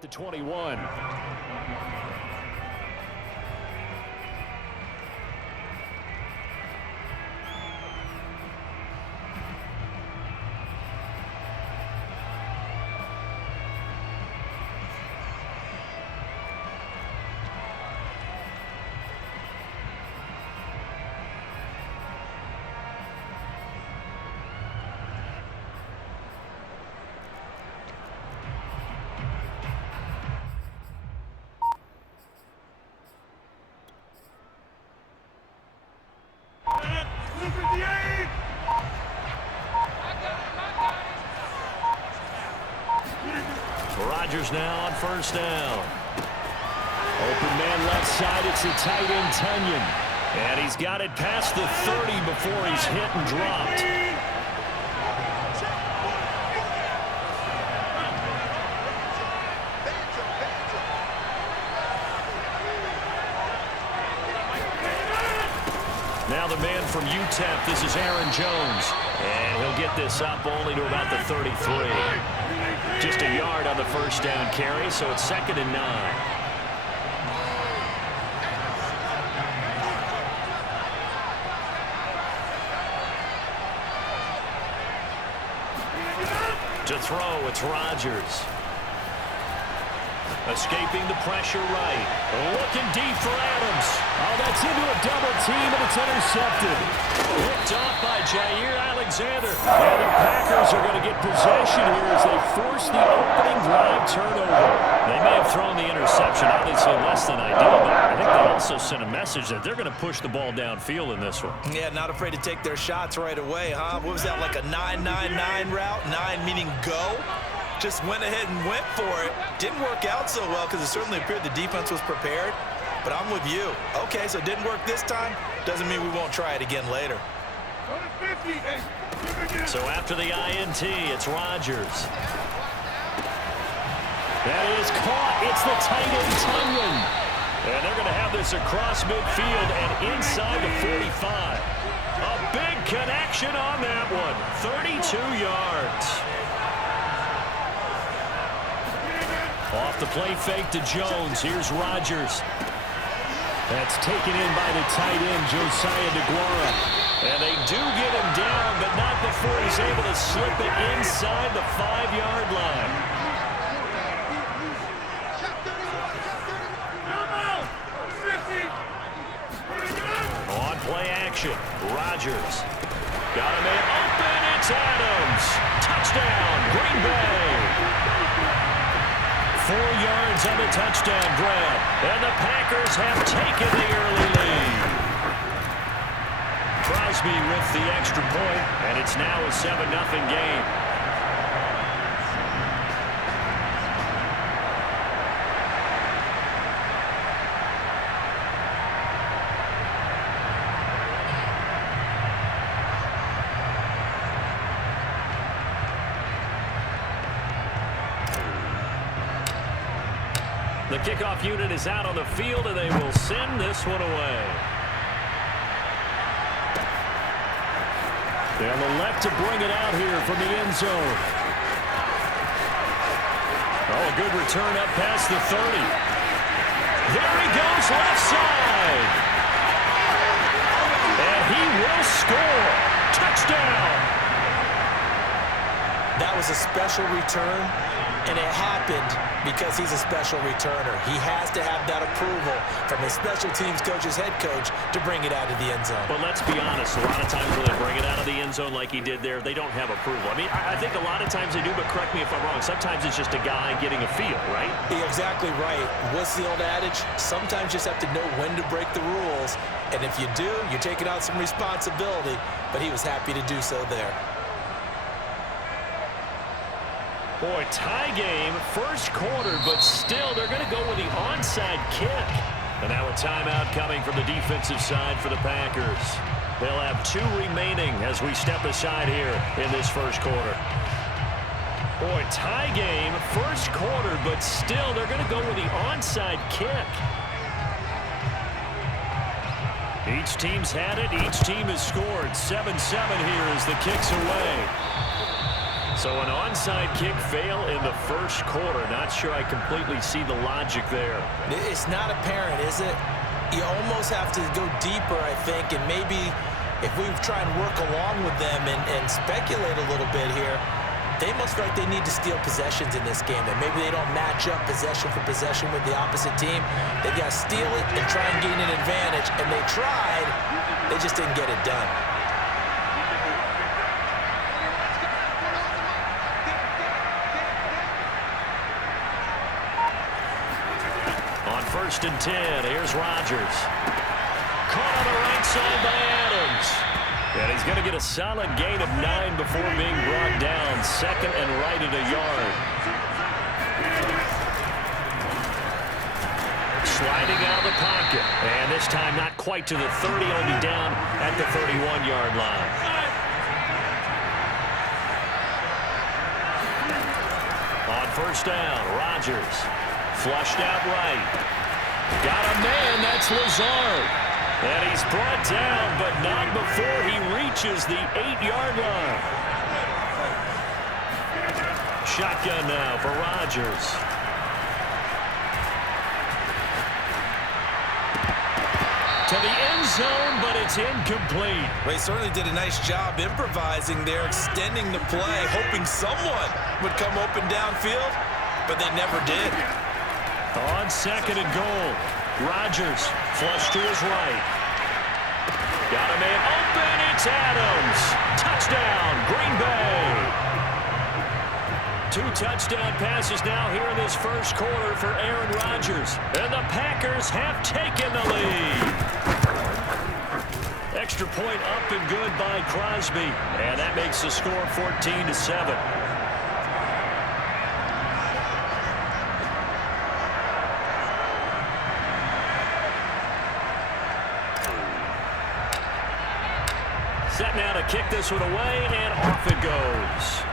at the 21. Rodgers now on first down. Open man left side. It's the tight end, Tunyon. And he's got it past the 30 before he's hit and dropped. Now the man from UTEP, this is Aaron Jones. And he'll get this up only to about the 33. Just a yard on the first down carry, so it's 2nd and 9. To throw, it's Rodgers. Escaping the pressure right. Looking deep for Adams. Oh, that's into a double team, and it's intercepted. Picked off by Jair Alexander. And the Packers are going to get possession here as they force the opening drive turnover. They may have thrown the interception, obviously less than ideal, but I think they also sent a message that they're going to push the ball downfield in this one. Yeah, not afraid to take their shots right away, huh? What was that, like a 9-9-9 route? 9 meaning go? Just went ahead and went for it. Didn't work out so well because it certainly appeared the defense was prepared. But I'm with you. Okay, so it didn't work this time. Doesn't mean we won't try it again later. So after the INT, it's Rodgers. That is caught. It's the tight end, Tunyon. And they're going to have this across midfield and inside the 45. A big connection on that one. 32 yards. Off the play fake to Jones. Here's Rodgers. That's taken in by the tight end, Josiah DeGuara. And they do get him down, but not before he's able to slip it inside the 5-yard line. On play action, Rodgers. Got him in open. It's Adams. Touchdown, Green Bay. 4 yards on the touchdown grab. And the Packers have taken the early lead. Crosby with the extra point, and it's now a 7-0 game. The kickoff unit is out on the field, and they will send this one away. They're on the left to bring it out here from the end zone. Oh, a good return up past the 30. There he goes, left side. And he will score. Touchdown. That was a special return, and it happened because he's a special returner. He has to have that approval from his special teams coach's head coach to bring it out of the end zone. But let's be honest, a lot of times when they bring it out of the end zone like he did there, they don't have approval. I mean, I think a lot of times they do, but correct me if I'm wrong. Sometimes it's just a guy getting a feel, right? You're exactly right. What's the old adage? Sometimes you just have to know when to break the rules. And if you do, you're taking on some responsibility. But he was happy to do so there. Boy, tie game, first quarter, but still they're going to go with the onside kick. And now a timeout coming from the defensive side for the Packers. They'll have 2 remaining as we step aside here in this first quarter. Boy, tie game, first quarter, but still they're going to go with the onside kick. Each team's had it. Each team has scored. 7-7 here as the kick's away. So an onside kick fail in the first quarter. Not sure I completely see the logic there. It's not apparent, is it? You almost have to go deeper, I think, and maybe if we try and work along with them and speculate a little bit here, they must feel like they need to steal possessions in this game. That maybe they don't match up possession for possession with the opposite team. They've got to steal it and try and gain an advantage. And they tried. They just didn't get it done. On 1st and 10, here's Rodgers. Caught on the right side by Adams. And he's going to get a solid gain of 9 before being brought down. 2nd and right at a yard. Sliding out of the pocket. And this time not quite to the 30. Only down at the 31-yard line. On 1st down, Rodgers. Flushed out right. Got a man. That's Lazard. And he's brought down, but not before he reaches the 8-yard line. Shotgun now for Rodgers. To the end zone, but it's incomplete. Well, he certainly did a nice job improvising there, extending the play, hoping someone would come open downfield, but they never did. On 2nd and goal. Rodgers flush to his right. Got a man open. It's Adams. Touchdown, Green Bay. 2 touchdown passes now here in this first quarter for Aaron Rodgers. And the Packers have taken the lead. Extra point up and good by Crosby. And that makes the score 14-7. Set now to kick this one away, and off it goes.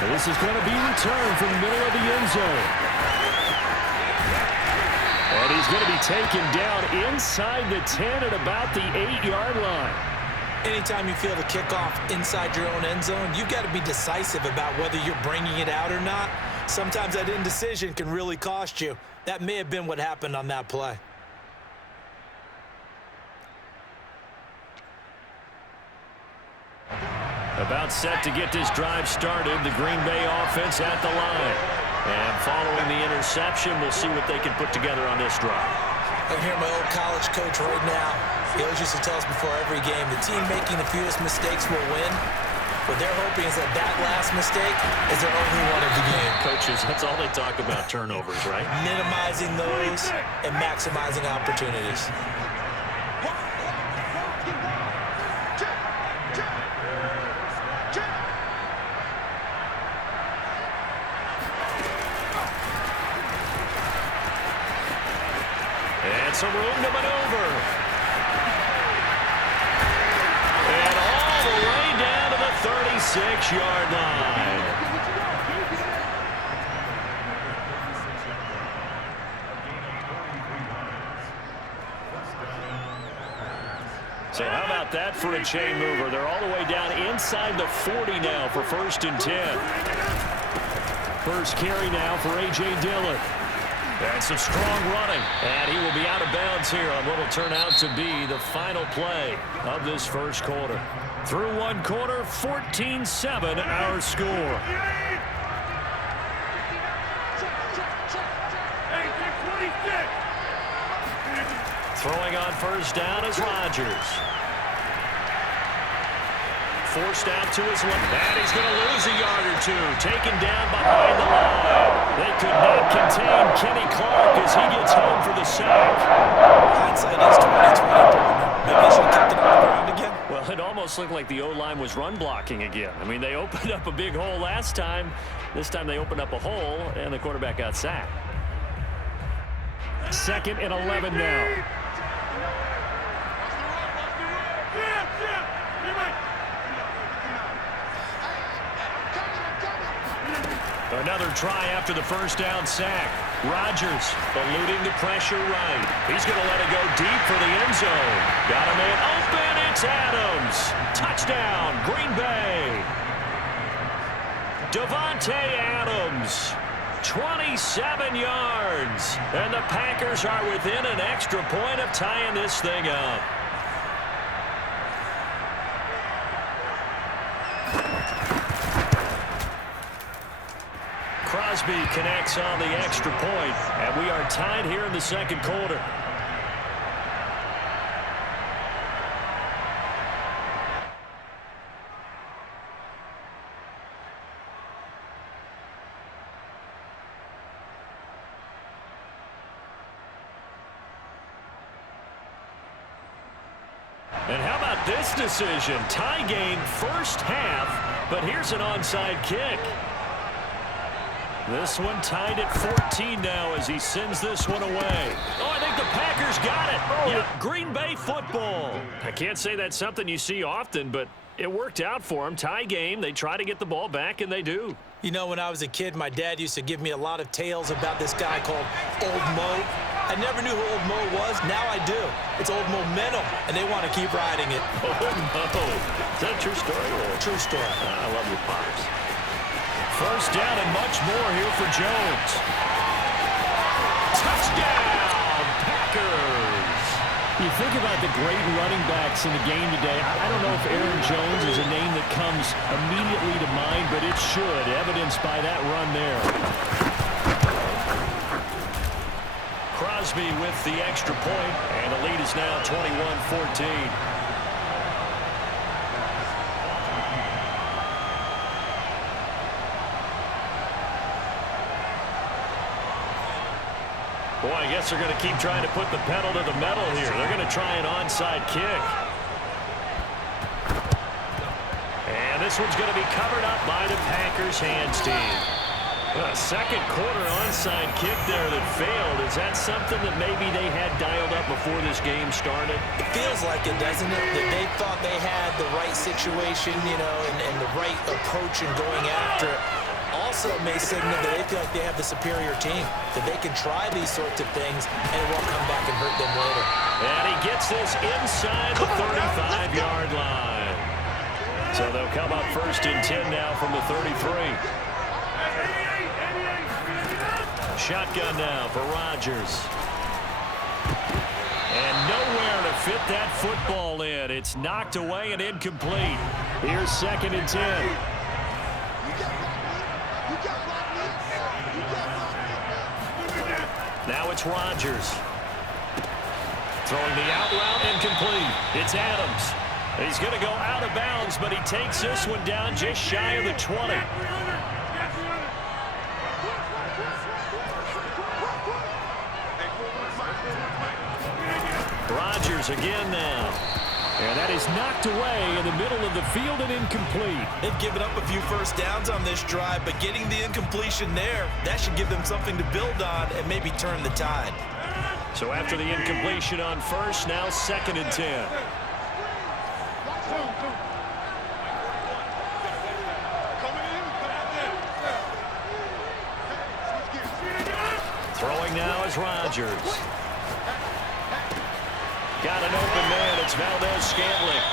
And this is going to be returned from the middle of the end zone. And he's going to be taken down inside the 10 at about the 8-yard line. Anytime you feel the kickoff inside your own end zone, you've got to be decisive about whether you're bringing it out or not. Sometimes that indecision can really cost you. That may have been what happened on that play. About set to get this drive started. The Green Bay offense at the line. And following the interception, we'll see what they can put together on this drive. I hear my old college coach right now. He always used to tell us before every game, the team making the fewest mistakes will win. What they're hoping is that that last mistake is their only one of the game. Coaches, that's all they talk about, turnovers, right? Minimizing those and maximizing opportunities. Some room to maneuver. And all the way down to the 36-yard line. So how about that for a chain mover? They're all the way down inside the 40 now for 1st and 10. First carry now for A.J. Dillon. And some strong running. And he will be out of bounds here on what will turn out to be the final play of this first quarter. Through one quarter, 14-7 our score. Throwing on 1st down is Rodgers. Forced out to his left. And he's going to lose a yard or two. Taken down behind the line. They could not contain Kenny Clark as he gets home for the sack. Hindsight is 20/20. Maybe they should have kept it on the ground again. Well, it almost looked like the O-line was run blocking again. I mean, they opened up a big hole last time. This time they opened up a hole, and the quarterback got sacked. 2nd and 11 now. Another try after the first down sack. Rodgers eluding the pressure right. He's going to let it go deep for the end zone. Got a man open, It's Adams. Touchdown, Green Bay. Davante Adams, 27 yards. And the Packers are within an extra point of tying this thing up. Crosby connects on the extra point, and we are tied here in the second quarter. And how about this decision? Tie game first half, but here's an onside kick. This one tied at 14 now as he sends this one away. Oh, I think the Packers got it. Yep, Green Bay football. I can't say that's something you see often, but it worked out for them. Tie game, they try to get the ball back, and they do. You know, when I was a kid, my dad used to give me a lot of tales about this guy called Old Mo. I never knew who Old Mo was. Now I do. It's Old Momentum, and they want to keep riding it. Old Mo. Is that a true story? True story. I love your pops. First down and much more here for Jones. Touchdown, Packers. You think about the great running backs in the game today. I don't know if Aaron Jones is a name that comes immediately to mind, but it should, evidenced by that run there. Crosby with the extra point, and the lead is now 21-14. Boy, I guess they're going to keep trying to put the pedal to the metal here. They're going to try an onside kick. And this one's going to be covered up by the Packers hands team. A second quarter onside kick there that failed. Is that something that maybe they had dialed up before this game started? It feels like it, doesn't it? That they thought they had the right situation, you know, and the right approach in going after it. Also, it may signal that they feel like they have the superior team, that they can try these sorts of things, and it won't come back and hurt them later. And he gets this inside the 35-yard line. So they'll come up first and 10 now from the 33. Shotgun now for Rodgers. And nowhere to fit that football in. It's knocked away and incomplete. Here's second and 10. Now it's Rodgers. Throwing the out route, incomplete. It's Adams. He's going to go out of bounds, but he takes this one down just shy of the 20. Rodgers again now. And that is knocked away in the middle of the field and incomplete. They've given up a few first downs on this drive, but getting the incompletion there, that should give them something to build on and maybe turn the tide. So after the incompletion on first, now second and 10. Throwing now is Rodgers. Got an open man. It's Valdez-Scantling.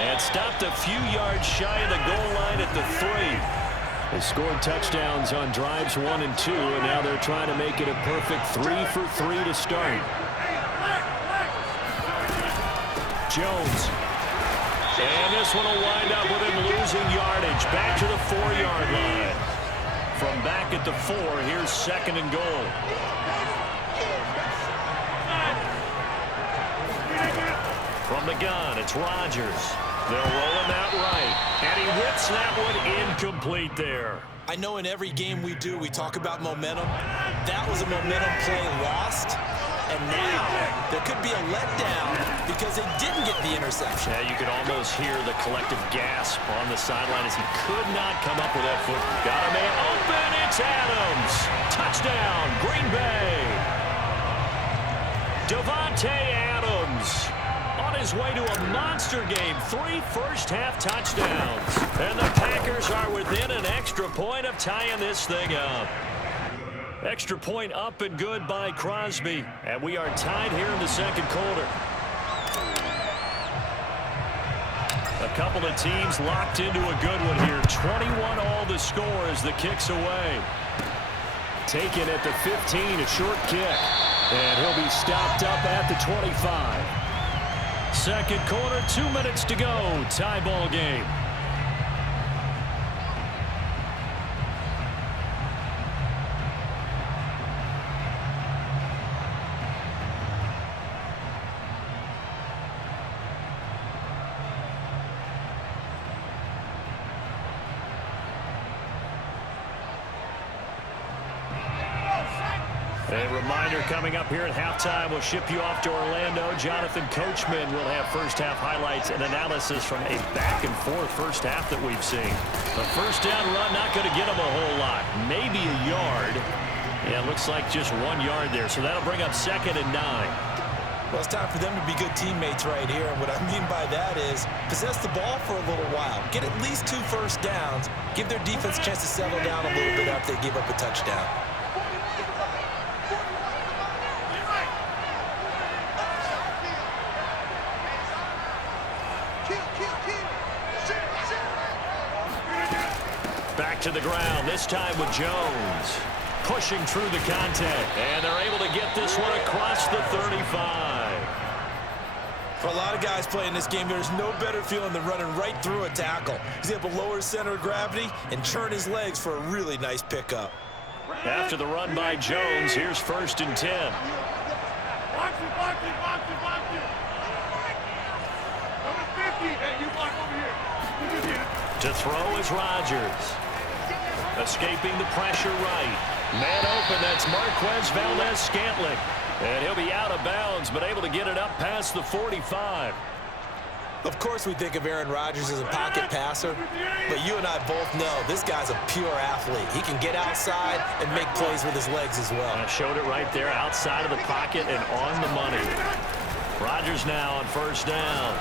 And stopped a few yards shy of the goal line at the 3. They scored touchdowns on drives 1 and 2, and now they're trying to make it a perfect 3 for 3 to start. Jones. And this one will wind up with him losing yardage. Back to the 4-yard line. From back at the 4, here's second and goal. From the gun, it's Rodgers. They'll roll him out right. And he whips that one incomplete there. I know in every game we do, we talk about momentum. That was a momentum play lost. And now there could be a letdown because they didn't get the interception. Yeah, you could almost hear the collective gasp on the sideline as he could not come up with that foot. Got a man open. It's Adams. Touchdown, Green Bay. Davante Adams. On his way to a monster game, 3 first-half touchdowns. And the Packers are within an extra point of tying this thing up. Extra point up and good by Crosby. And we are tied here in the second quarter. couple of teams locked into a good one here. 21 all the score as the kick's away. Taken at the 15, a short kick. And he'll be stopped up at the 25. Second quarter, 2 minutes to go. Tie ball game. A reminder coming up here at halftime, we'll ship you off to Orlando. Jonathan Coachman will have first-half highlights and analysis from a back-and-forth first half that we've seen. The first down run not going to get them a whole lot. Maybe a yard. Yeah, it looks like just 1 yard there, so that'll bring up 2nd and 9. Well, it's time for them to be good teammates right here. And what I mean by that is possess the ball for a little while. Get at least 2 first downs. Give their defense a chance to settle down a little bit after they give up a touchdown. Back to the ground, this time with Jones. Pushing through the contact, and they're able to get this one across the 35. For a lot of guys playing this game, there's no better feeling than running right through a tackle. He's able to lower his center of gravity and turn his legs for a really nice pickup. After the run by Jones, here's 1st and 10. To throw is Rodgers. Escaping the pressure right. Man open, that's Marquez Valdez-Scantling. And he'll be out of bounds, but able to get it up past the 45. Of course we think of Aaron Rodgers as a pocket passer, but you and I both know this guy's a pure athlete. He can get outside and make plays with his legs as well. I showed it right there, outside of the pocket and on the money. Rodgers now on 1st down.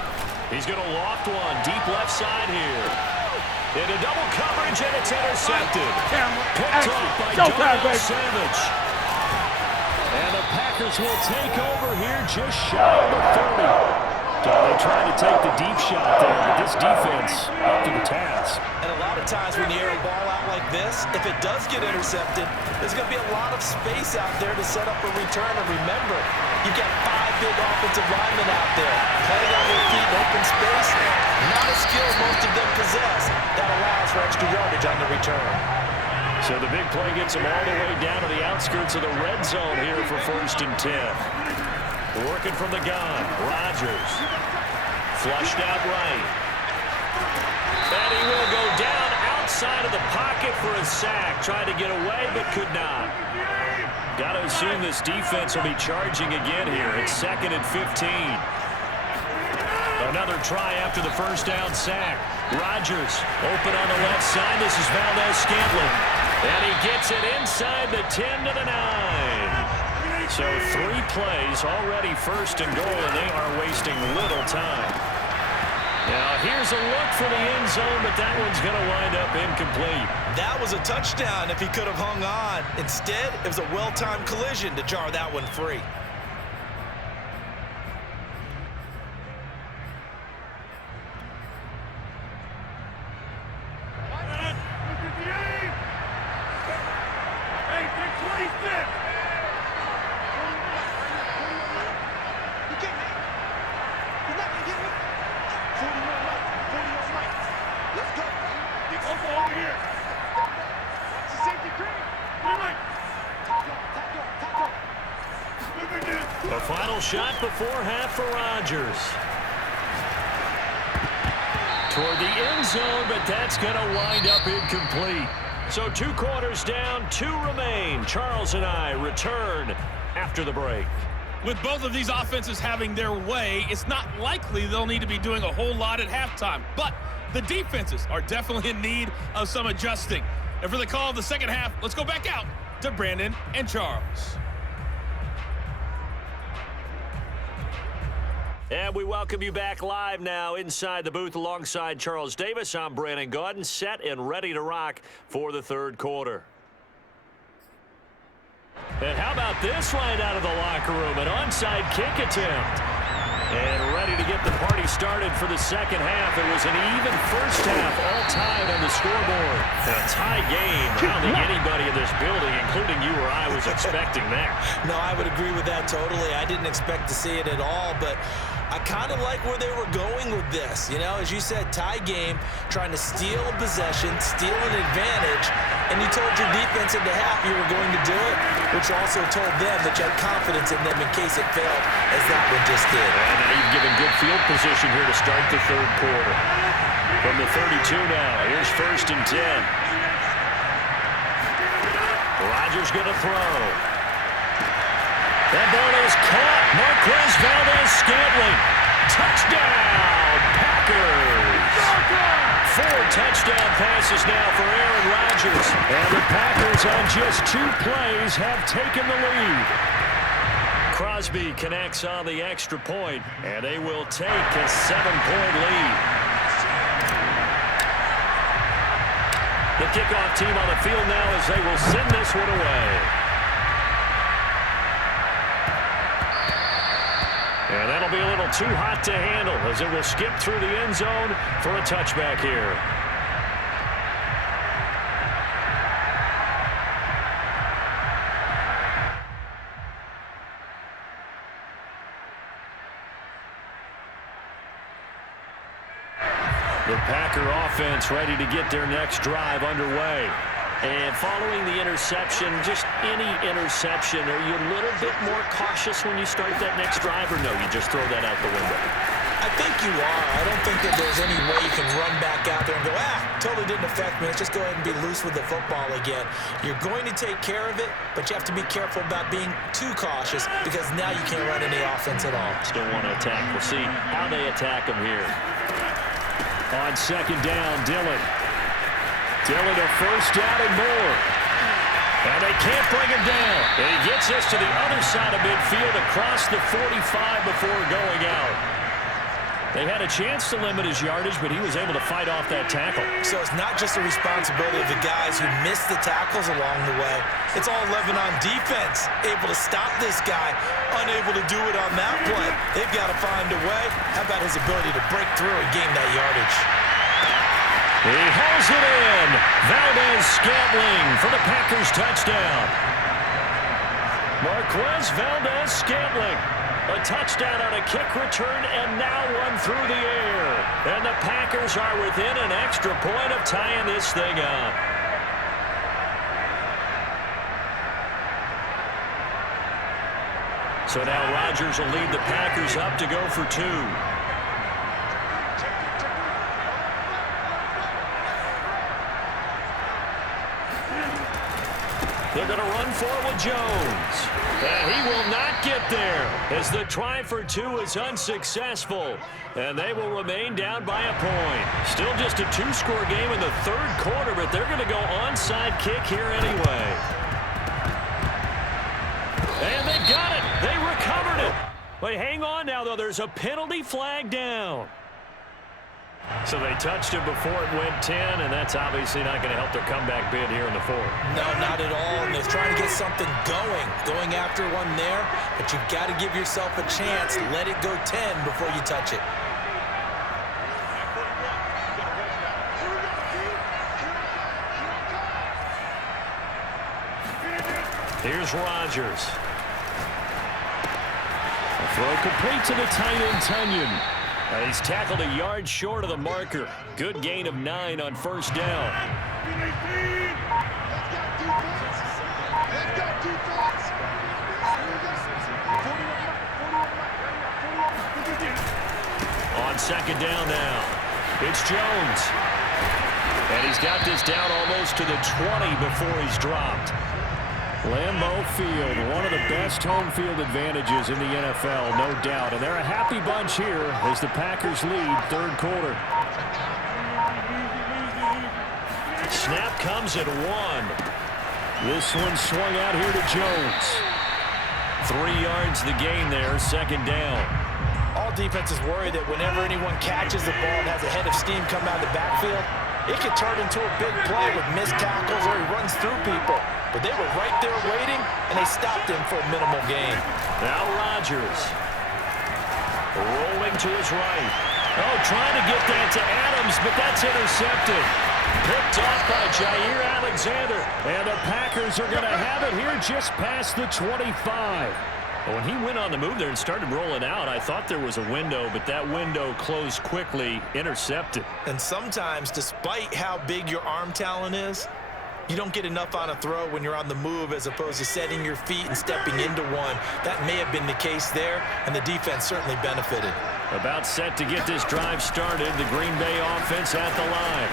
He's going to loft one, deep left side here. Into double coverage, and it's intercepted. Picked off by Darnell Savage. And the Packers will take over here just shy of the 30. They tried to take the deep shot there, but this defense up to the task. And a lot of times when you air a ball out like this, if it does get intercepted, there's going to be a lot of space out there to set up a return. And remember, you've got 5 big offensive linemen out there playing on their feet in open space. Not a skill most of them possess. That allows for extra yardage on the return. So the big play gets them all the way down to the outskirts of the red zone here for 1st and 10. Working from the gun, Rodgers. Flushed out right. And he will go down outside of the pocket for a sack. Tried to get away, but could not. Got to assume this defense will be charging again here. It's 2nd and 15. Another try after the first down sack. Rodgers open on the left side. This is Valdez-Scantling. And he gets it inside the 10 to the 9. So 3 plays already 1st and goal, and they are wasting little time. Now here's a look for the end zone, but that one's going to wind up incomplete. That was a touchdown if he could have hung on. Instead, it was a well-timed collision to jar that one free. The final shot before half for Rodgers. Toward the end zone, but that's going to wind up incomplete. So 2 quarters down, 2 remain. Charles and I return after the break. With both of these offenses having their way, it's not likely they'll need to be doing a whole lot at halftime. But the defenses are definitely in need of some adjusting. And for the call of the second half, let's go back out to Brandon and Charles. And we welcome you back live now inside the booth alongside Charles Davis. I'm Brandon Gaudin, set and ready to rock for the 3rd quarter. And how about this right out of the locker room? An onside kick attempt. And ready to get the party started for the second half. It was an even first half, all tied on the scoreboard. A tie game. I don't think anybody in this building, including you or I, was expecting that. No, I would agree with that totally. I didn't expect to see it at all, but I kind of like where they were going with this. You know, as you said, tie game, trying to steal a possession, steal an advantage, and you told your defense in the half you were going to do it, which also told them that you had confidence in them in case it failed, as that one just did. And now you've given good field position here to start the third quarter. From the 32 now, here's 1st and 10. Rodgers going to throw. That ball is caught. Marquez Valdes-Scantling. Touchdown, Packers. 4 touchdown passes now for Aaron Rodgers. And the Packers on just 2 plays have taken the lead. Crosby connects on the extra point, and they will take a 7-point lead. The kickoff team on the field now as they will send this one away. And that'll be a little too hot to handle as it will skip through the end zone for a touchback here. The Packer offense ready to get their next drive underway. And following the interception, just any interception, are you a little bit more cautious when you start that next drive, or no, you just throw that out the window? I think you are. I don't think that there's any way you can run back out there and go, totally didn't affect me. Let's just go ahead and be loose with the football again. You're going to take care of it, but you have to be careful about being too cautious because now you can't run any offense at all. Still want to attack. We'll see how they attack them here. On 2nd down, Dillon. Dillon a 1st down and more. And they can't bring him down. And he gets us to the other side of midfield across the 45 before going out. They had a chance to limit his yardage, but he was able to fight off that tackle. So it's not just a responsibility of the guys who missed the tackles along the way. It's all 11 on defense, able to stop this guy, unable to do it on that play. They've got to find a way. How about his ability to break through and gain that yardage? He hauls it in. Valdes-Scantling for the Packers touchdown. Marquez Valdes-Scantling. A touchdown on a kick return and now one through the air. And the Packers are within an extra point of tying this thing up. So now Rodgers will lead the Packers up to go for 2. They're going to run for it with Jones. And he will not get there as the try for 2 is unsuccessful. And they will remain down by a point. Still just a 2-score game in the 3rd quarter, but they're going to go onside kick here anyway. And they got it. They recovered it. But hang on now, though. There's a penalty flag down. So they touched it before it went 10, and that's obviously not going to help their comeback bid here in the 4th. No, not at all. And they're trying to get something going after one there. But you've got to give yourself a chance. Let it go 10 before you touch it. Here's Rodgers. A throw complete to the tight end, Tunyon. And he's tackled a yard short of the marker. Good gain of 9 on 1st down. On 2nd down now, it's Jones. And he's got this down almost to the 20 before he's dropped. Lambeau Field, one of the best home field advantages in the NFL, no doubt. And they're a happy bunch here as the Packers lead 3rd quarter. Snap comes at 1. This one swung out here to Jones. 3 yards the gain there, 2nd down. All defenses worry that whenever anyone catches the ball and has a head of steam come out of the backfield, it can turn into a big play with missed tackles or he runs through people. But they were right there waiting, and they stopped him for a minimal gain. Now Rodgers. Rolling to his right. Oh, trying to get that to Adams, but that's intercepted. Picked off by Jair Alexander. And the Packers are going to have it here just past the 25. When he went on the move there and started rolling out, I thought there was a window, but that window closed quickly, intercepted. And sometimes, despite how big your arm talent is, you don't get enough on a throw when you're on the move as opposed to setting your feet and stepping into one. That may have been the case there, and the defense certainly benefited. About set to get this drive started. The Green Bay offense at the line.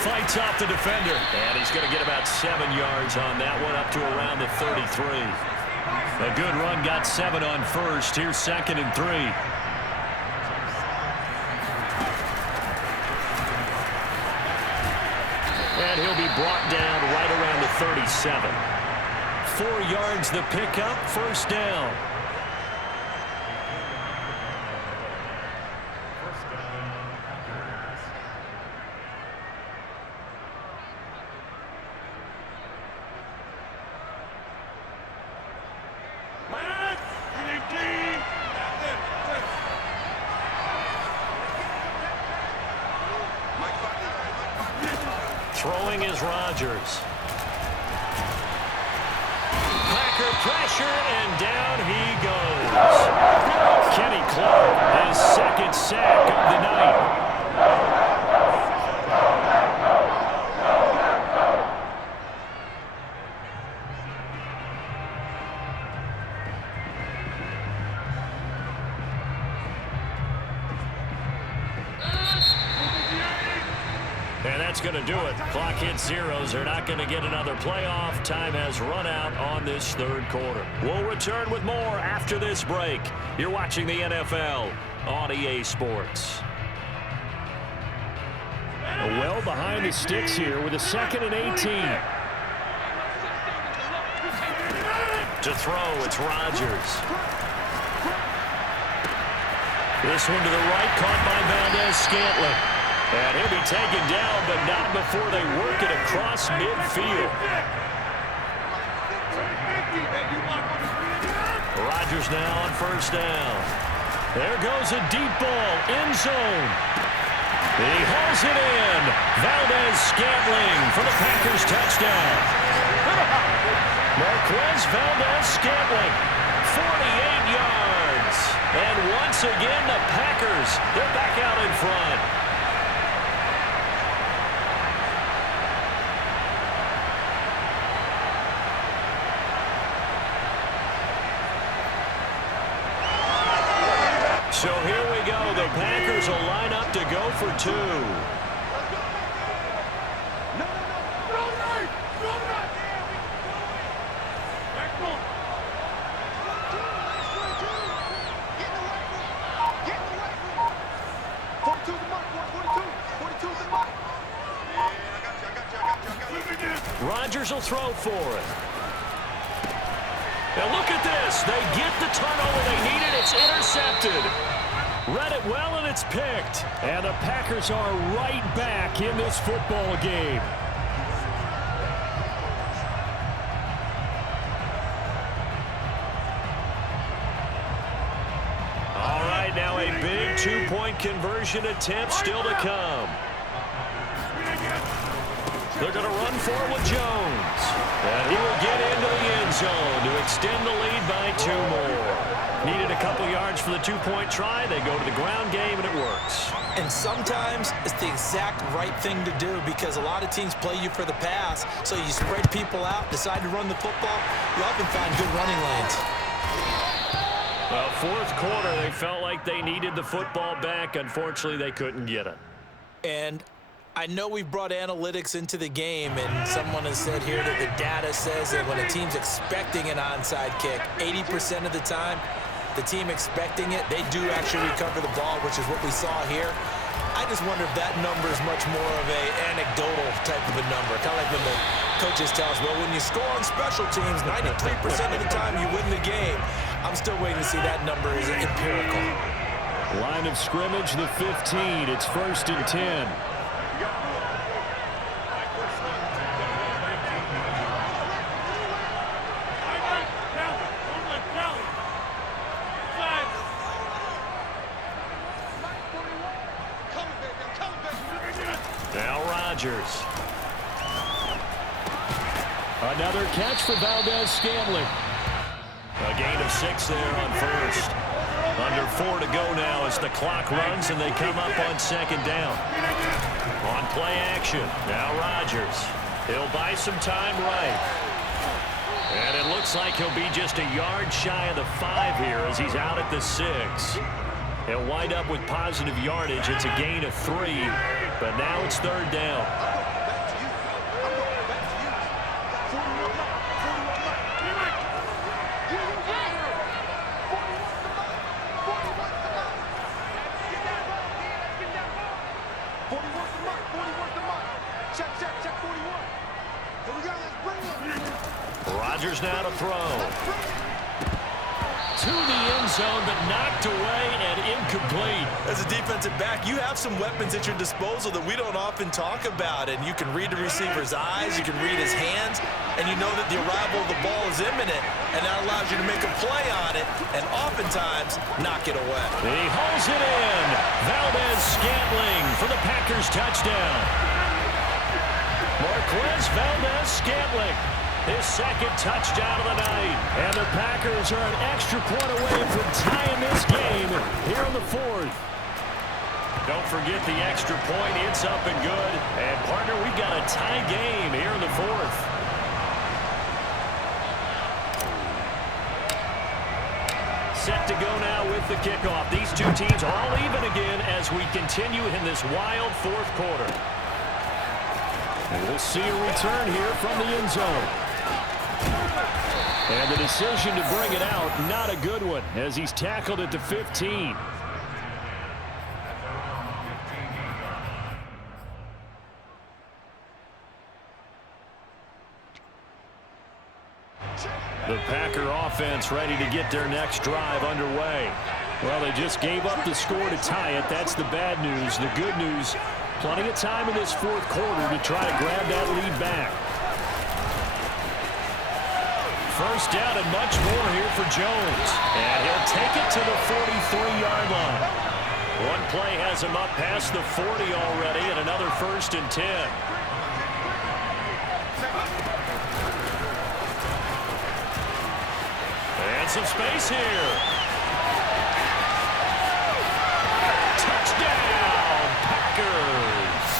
Fights off the defender. And he's going to get about 7 yards on that one, up to around the 33. A good run, got 7 on first. Here's 2nd and 3. And he'll be brought down right around the 37. 4 yards the pickup, first down. Throwing is Rodgers. Packer pressure, and down he goes. Kenny Clark, his 2nd sack of the night. And that's going to do it. Clock hits zeros. They're not going to get another playoff. Time has run out on this 3rd quarter. We'll return with more after this break. You're watching the NFL on EA Sports. Well behind the sticks here with a 2nd and 18. To throw, it's Rodgers. This one to the right, caught by Valdez-Scantling. And he'll be taken down, but not before they work it across midfield. Rodgers now on first down. There goes a deep ball, end zone. He hauls it in. Valdez-Scantling for the Packers touchdown. Marquez Valdez-Scantling, 48 yards. And once again, the Packers, they're back out in front. So here we go. The Packers will line up to go for 2. Rodgers will throw for it. Now look at this. They get the turnover they needed. It's intercepted. Read it well, and it's picked. And the Packers are right back in this football game. All right, now a big 2-point conversion attempt still to come. They're going to run for it with Jones. And he will get into the end zone to extend the lead by 2 more. Needed a couple yards for the 2-point try. They go to the ground game, and it works. And sometimes it's the exact right thing to do because a lot of teams play you for the pass. So you spread people out, decide to run the football. You often find good running lanes. Well, 4th quarter, they felt like they needed the football back. Unfortunately, they couldn't get it. And I know we've brought analytics into the game, and someone has said here that the data says that when a team's expecting an onside kick, 80% of the time, the team expecting it, they do actually recover the ball, which is what we saw here. I just wonder if that number is much more of a anecdotal type of a number. Kind of like when the coaches tell us, well, when you score on special teams, 93% of the time you win the game. I'm still waiting to see that number is empirical. Line of scrimmage, the 15. It's 1st and 10. Rodgers. Another catch for Valdez-Scantling. A gain of 6 there on first. Under 4 to go now as the clock runs and they come up on 2nd down. On play action, now Rodgers. He'll buy some time right. And it looks like he'll be just a yard shy of the 5 here as he's out at the 6. He'll wind up with positive yardage. It's a gain of 3, but now it's 3rd down. Rodgers now to throw. To the end zone, but knocked away and incomplete. As a defensive back, you have some weapons at your disposal that we don't often talk about. And you can read the receiver's eyes, you can read his hands, and you know that the arrival of the ball is imminent. And that allows you to make a play on it and oftentimes knock it away. He hauls it in. Valdez-Scantling for the Packers touchdown. Marquez Valdez-Scantling, his 2nd touchdown of the night. And the Packers are an extra point away from tying this game here in the 4th. Don't forget the extra point. It's up and good. And, partner, we've got a tie game here in the 4th. Set to go now with the kickoff. These two teams are all even again as we continue in this wild 4th quarter. And we'll see a return here from the end zone. And the decision to bring it out, not a good one, as he's tackled at the 15. The Packer offense ready to get their next drive underway. Well, they just gave up the score to tie it. That's the bad news. The good news, plenty of time in this 4th quarter to try to grab that lead back. First down and much more here for Jones. And he'll take it to the 43-yard line. One play has him up past the 40 already, and another 1st and 10. And some space here. Touchdown, Packers.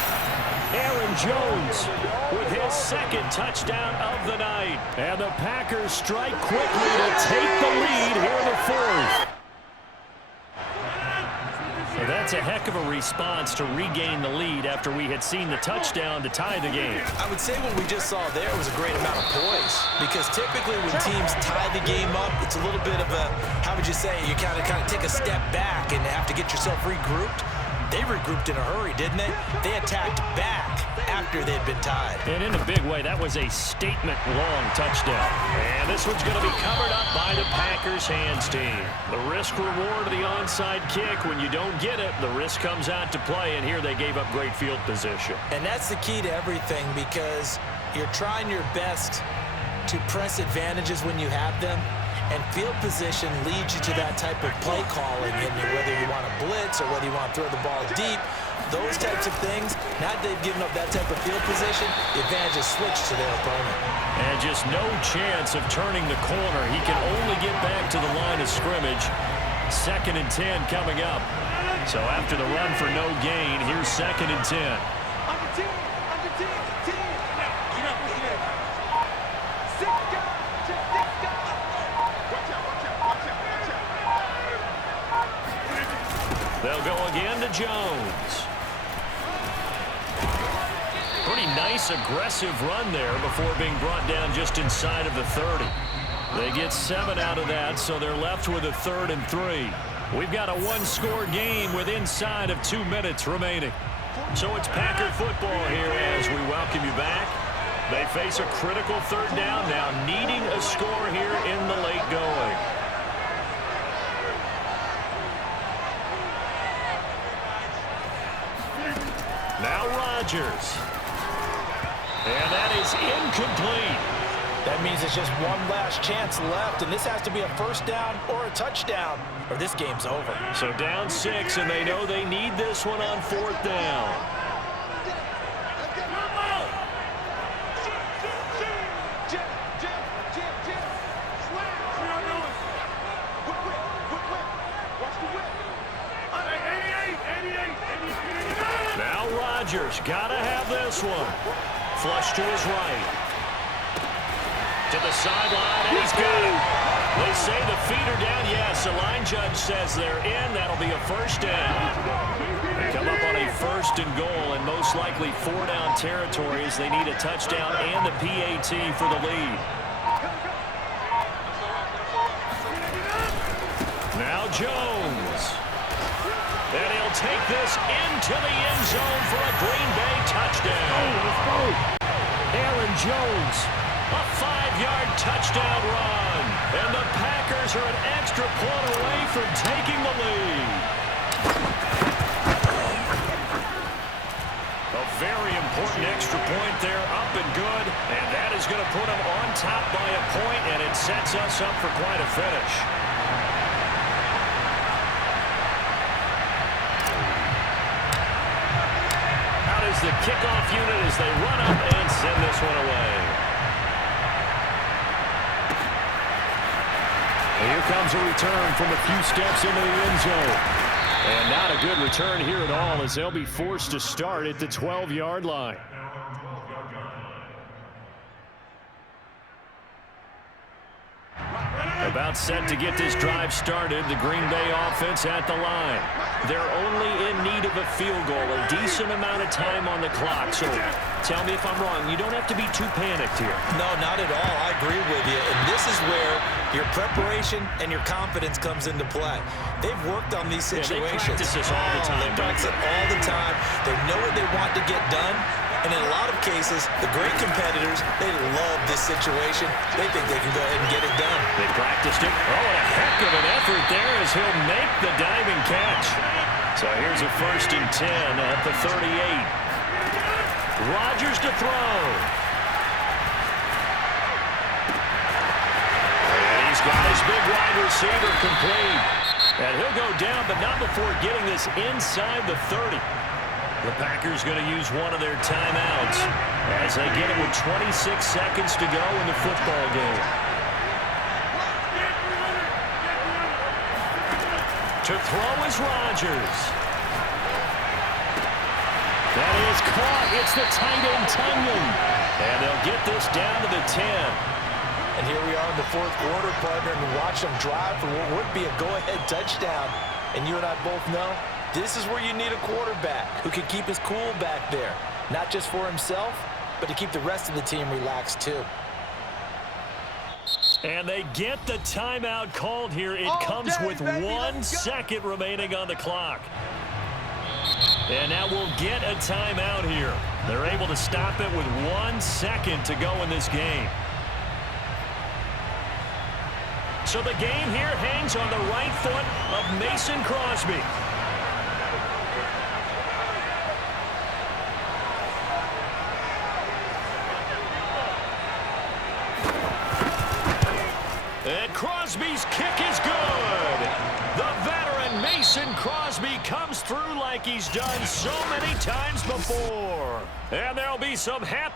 Aaron Jones with his 2nd touchdown of the night. And the Packers strike quickly to take the lead here in the 4th. So that's a heck of a response to regain the lead after we had seen the touchdown to tie the game. I would say what we just saw there was a great amount of poise, because typically when teams tie the game up, it's a little bit of a, how would you say, you kind of take a step back and have to get yourself regrouped. They regrouped in a hurry, didn't they? They attacked back after they'd been tied. And in a big way, that was a statement-long touchdown. And this one's going to be covered up by the Packers hands team. The risk-reward of the onside kick, when you don't get it, the risk comes out to play, and here they gave up great field position. And that's the key to everything, because you're trying your best to press advantages when you have them. And field position leads you to that type of play calling, and whether you want to blitz or whether you want to throw the ball deep, those types of things, now that they've given up that type of field position, the advantage is switched to their opponent. And just no chance of turning the corner. He can only get back to the line of scrimmage. 2nd and 10 coming up. So after the run for no gain, here's 2nd and 10. They'll go again to Jones. Pretty nice, aggressive run there before being brought down just inside of the 30. They get 7 out of that, so they're left with a 3rd and 3. We've got a one-score game with inside of 2 minutes remaining. So it's Packer football here as we welcome you back. They face a critical 3rd down now, needing a score here in the late going. Now Rodgers. And that is incomplete. That means it's just one last chance left, and this has to be a 1st down or a touchdown, or this game's over. So down 6, and they know they need this one on 4th down. Rodgers, gotta have this one. Flush to his right. To the sideline, and he's got it. They say the feet are down. Yes, the line judge says they're in. That'll be a first down. They come up on a 1st and goal, and most likely 4-down territory as they need a touchdown and the PAT for the lead. Now Jones. And he'll take this into the end zone for a Green Bay touchdown. Aaron Jones, a 5-yard touchdown run. And the Packers are an extra point away from taking the lead. A very important extra point there, up and good. And that is going to put them on top by a point, and it sets us up for quite a finish. Is the kickoff unit as they run up and send this one away. And here comes a return from a few steps into the end zone. And not a good return here at all as they'll be forced to start at the 12-yard line. About set to get this drive started. The Green Bay offense at the line. They're only in need of a field goal, a decent amount of time on the clock. So tell me if I'm wrong. You don't have to be too panicked here. No, not at all. I agree with you. And this is where your preparation and your confidence comes into play. They've worked on these situations. They practice this all the time. They practice it all the time. They know what they want to get done. And in a lot of cases, the great competitors, they love this situation. They think they can go ahead and get it done. They practiced it. Oh, and a heck of an effort there as he'll make the diving catch. So here's a 1st and 10 at the 38. Rodgers to throw. And he's got his big wide receiver complete. And he'll go down, but not before getting this inside the 30. The Packers going to use one of their timeouts as they get it with 26 seconds to go in the football game. To throw is Rodgers. That is caught. It's the tight end Tunyon. And they'll get this down to the 10. And here we are in the 4th quarter, partner, and watch them drive for what would be a go-ahead touchdown. And you and I both know this is where you need a quarterback who can keep his cool back there. Not just for himself, but to keep the rest of the team relaxed too. And they get the timeout called here. It comes with 1 second remaining on the clock. And now we'll get a timeout here. They're able to stop it with 1 second to go in this game. So the game here hangs on the right foot of Mason Crosby. And Crosby's kick is good. The veteran Mason Crosby comes through like he's done so many times before. And there'll be some happy